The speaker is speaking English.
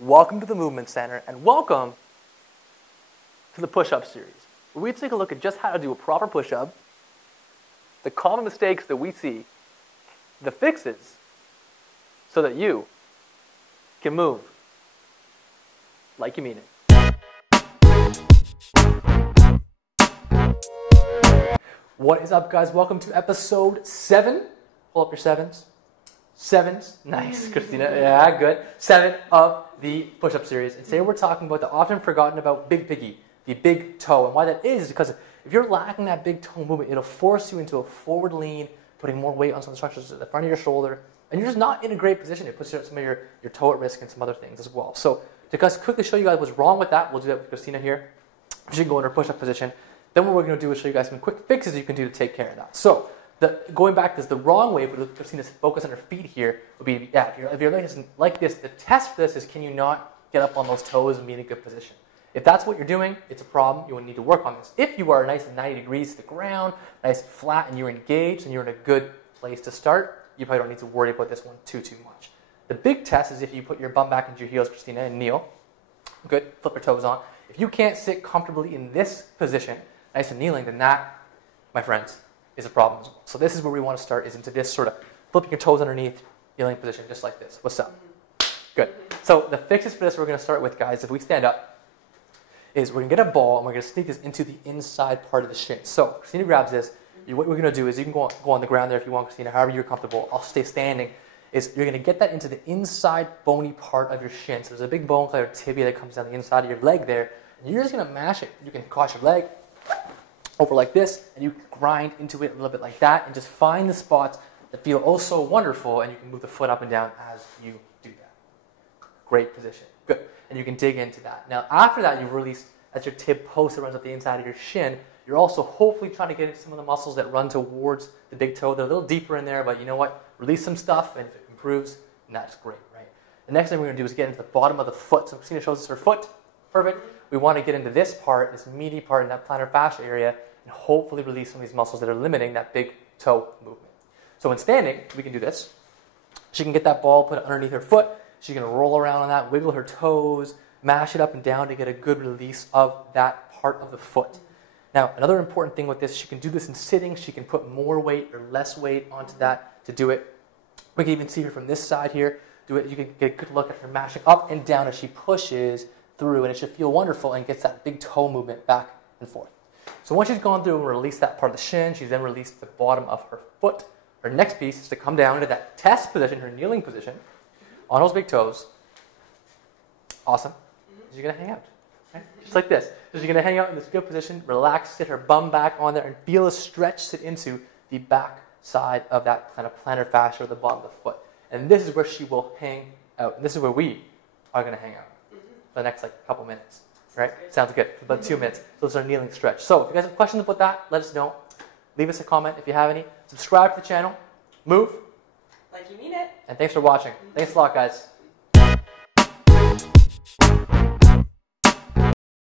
Welcome to the Movement Center, and welcome to the push-up series, where we take a look at just how to do a proper push-up, the common mistakes that we see, the fixes, so that you can move like you mean it. What is up, guys? Welcome to episode 7. Pull up your sevens. Sevens. Nice, Christina. Yeah, good. 7 of the push-up series. And today we're talking about the often forgotten about big piggy, the big toe. And why that is because if you're lacking that big toe movement, it'll force you into a forward lean, putting more weight on some of the structures at the front of your shoulder. And you're just not in a great position. It puts some of your toe at risk and some other things as well. So to just quickly show you guys what's wrong with that, we'll do that with Christina here. She can go into her push-up position. Then what we're going to do is show you guys some quick fixes you can do to take care of that. So going back to this, the wrong way for Christina's focus on her feet here would be, if your leg isn't like this, the test for this is, can you not get up on those toes and be in a good position? If that's what you're doing, it's a problem. You will need to work on this. If you are nice and 90 degrees to the ground, nice and flat, and you're engaged, and you're in a good place to start, you probably don't need to worry about this one too much. The big test is if you put your bum back into your heels, Christina, and kneel. Good. Flip your toes on. If you can't sit comfortably in this position, nice and kneeling, then that, my friends, is a problem as well. So this is where we want to start, is into this sort of flipping your toes underneath, kneeling position, just like this. What's up? Good. So the fixes for this we're going to start with, guys, if we stand up, is we're going to get a ball and we're going to sneak this into the inside part of the shin. So Christina grabs this. What we're going to do is you can go on the ground there if you want, Christina, however you're comfortable. I'll stay standing. Is you're going to get that into the inside bony part of your shin. So there's a big bone called your tibia that comes down the inside of your leg there. And you're just going to mash it. You can cross your leg over like this, and you grind into it a little bit like that, and just find the spots that feel oh so wonderful, and you can move the foot up and down as you do that. Great position. Good. And you can dig into that. Now, after that, you've released, that's your tib post that runs up the inside of your shin. You're also hopefully trying to get into some of the muscles that run towards the big toe. They're a little deeper in there, but you know what? Release some stuff, and if it improves, then that's great, right? The next thing we're going to do is get into the bottom of the foot. So Christina shows us her foot. Perfect. We want to get into this part, this meaty part in that plantar fascia area, and hopefully release some of these muscles that are limiting that big toe movement. So when standing, we can do this. She can get that ball, put it underneath her foot. She can roll around on that, wiggle her toes, mash it up and down to get a good release of that part of the foot. Now, another important thing with this, she can do this in sitting. She can put more weight or less weight onto that to do it. We can even see her from this side here do it. You can get a good look at her mashing up and down as she pushes through, and it should feel wonderful and gets that big toe movement back and forth. So once she's gone through and released that part of the shin, she's then released the bottom of her foot. Her next piece is to come down into that test position, her kneeling position, on those big toes. Awesome. She's going to hang out, right? Just like this. So she's going to hang out in this good position, relax, sit her bum back on there, and feel a stretch sit into the back side of that kind of plantar fascia or the bottom of the foot. And this is where she will hang out. And this is where we are going to hang out for the next couple minutes. Right? Sounds good. For about 2 minutes. So this is our kneeling stretch. So if you guys have questions about that, let us know. Leave us a comment if you have any. Subscribe to the channel. Move. Like you mean it. And thanks for watching. Thanks a lot, guys.